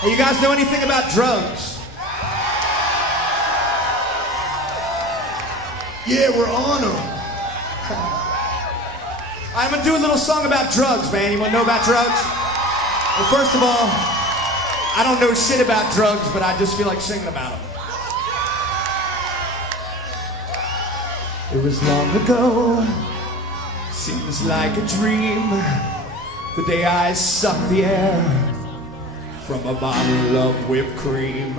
Hey, you guys know anything about drugs? Yeah, we're on them. I'm gonna do a little song about drugs, man. You wanna know about drugs? Well, first of all, I don't know shit about drugs, but I just feel like singing about them. It was long ago, seems like a dream, the day I sucked the air from a bottle of whipped cream.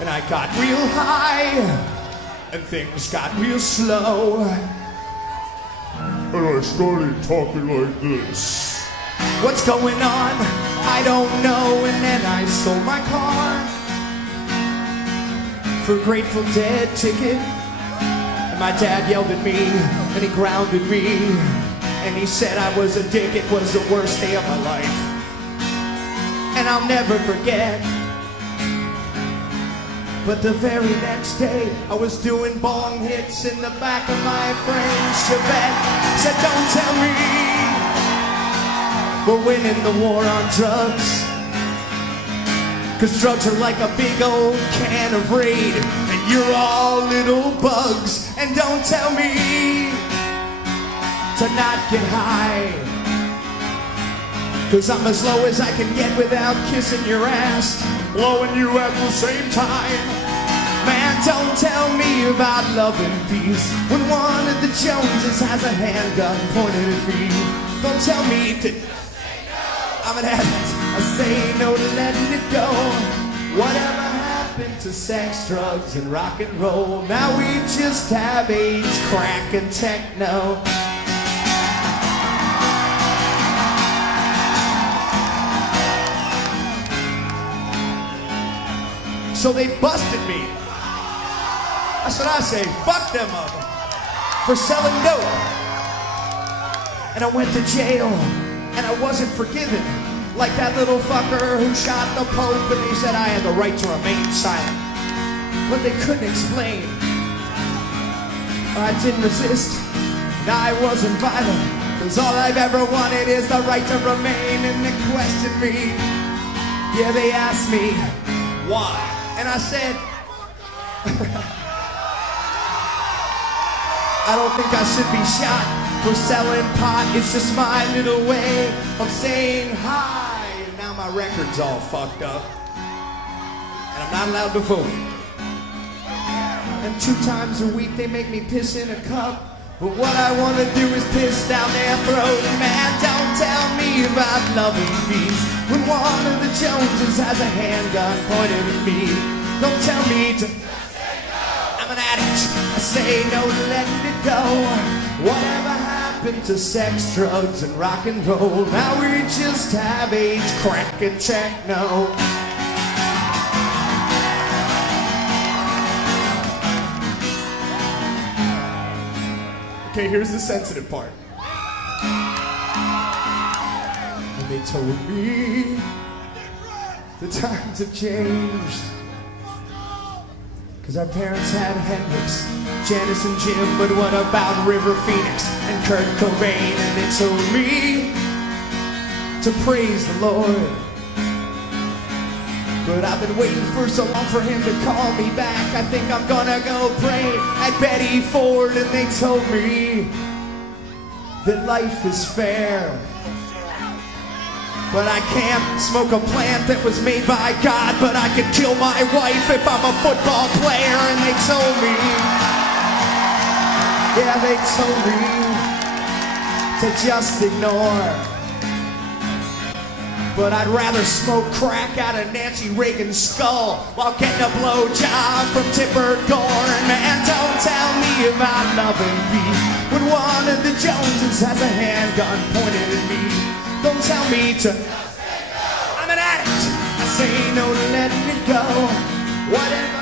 And I got real high, and things got real slow. And I started talking like this. What's going on? I don't know. And then I sold my car for a Grateful Dead ticket. And my dad yelled at me, and he grounded me. And he said I was a dick. It was the worst day of my life. And I'll never forget. But the very next day, I was doing bong hits in the back of my friend's Chevette. Said, don't tell me we're winning the war on drugs. Cause drugs are like a big old can of Raid, and you're all little bugs. And don't tell me to not get high, cause I'm as low as I can get without kissing your ass, blowing you at the same time. Man, don't tell me about love and peace when one of the Joneses has a handgun pointed at me. Don't tell me to say no. I'm an addict. I say no to letting it go. Whatever happened to sex, drugs, and rock and roll? Now we just have AIDS, crack, and techno. So they busted me. That's what I say. Fuck them up for selling dope. And I went to jail, and I wasn't forgiven. Like that little fucker who shot the Pope, and they said I had the right to remain silent. But they couldn't explain. I didn't resist. I wasn't violent. Cause all I've ever wanted is the right to remain. And they questioned me. Yeah, they asked me why. And I said, I don't think I should be shot for selling pot. It's just my little way of saying hi. And now my record's all fucked up, and I'm not allowed to vote. And 2 times a week they make me piss in a cup. But what I want to do is piss down their throat. Man, don't tell me about love and peace when one of the Joneses has a handgun pointed at me. Don't tell me to say no. I'm an addict. I say no to letting it go. Whatever happened to sex, drugs, and rock and roll? Now we just have AIDS, crack, and techno. Okay, here's the sensitive part. And they told me the times have changed. Cause our parents had Hendrix, Janice and Jim, but what about River Phoenix and Kurt Cobain? And they told me to praise the Lord. But I've been waiting for so long for him to call me back. I think I'm gonna go pray at Betty Ford. And they told me that life is fair, but I can't smoke a plant that was made by God. But I could kill my wife if I'm a football player. And they told me, yeah, they told me to just ignore. But I'd rather smoke crack out of Nancy Reagan's skull while getting a blowjob from Tipper Gore. And man, don't tell me about love and peace when one of the Joneses has a handgun pointed at me. Don't tell me to say no. I'm an addict. I say no to letting it go. Whatever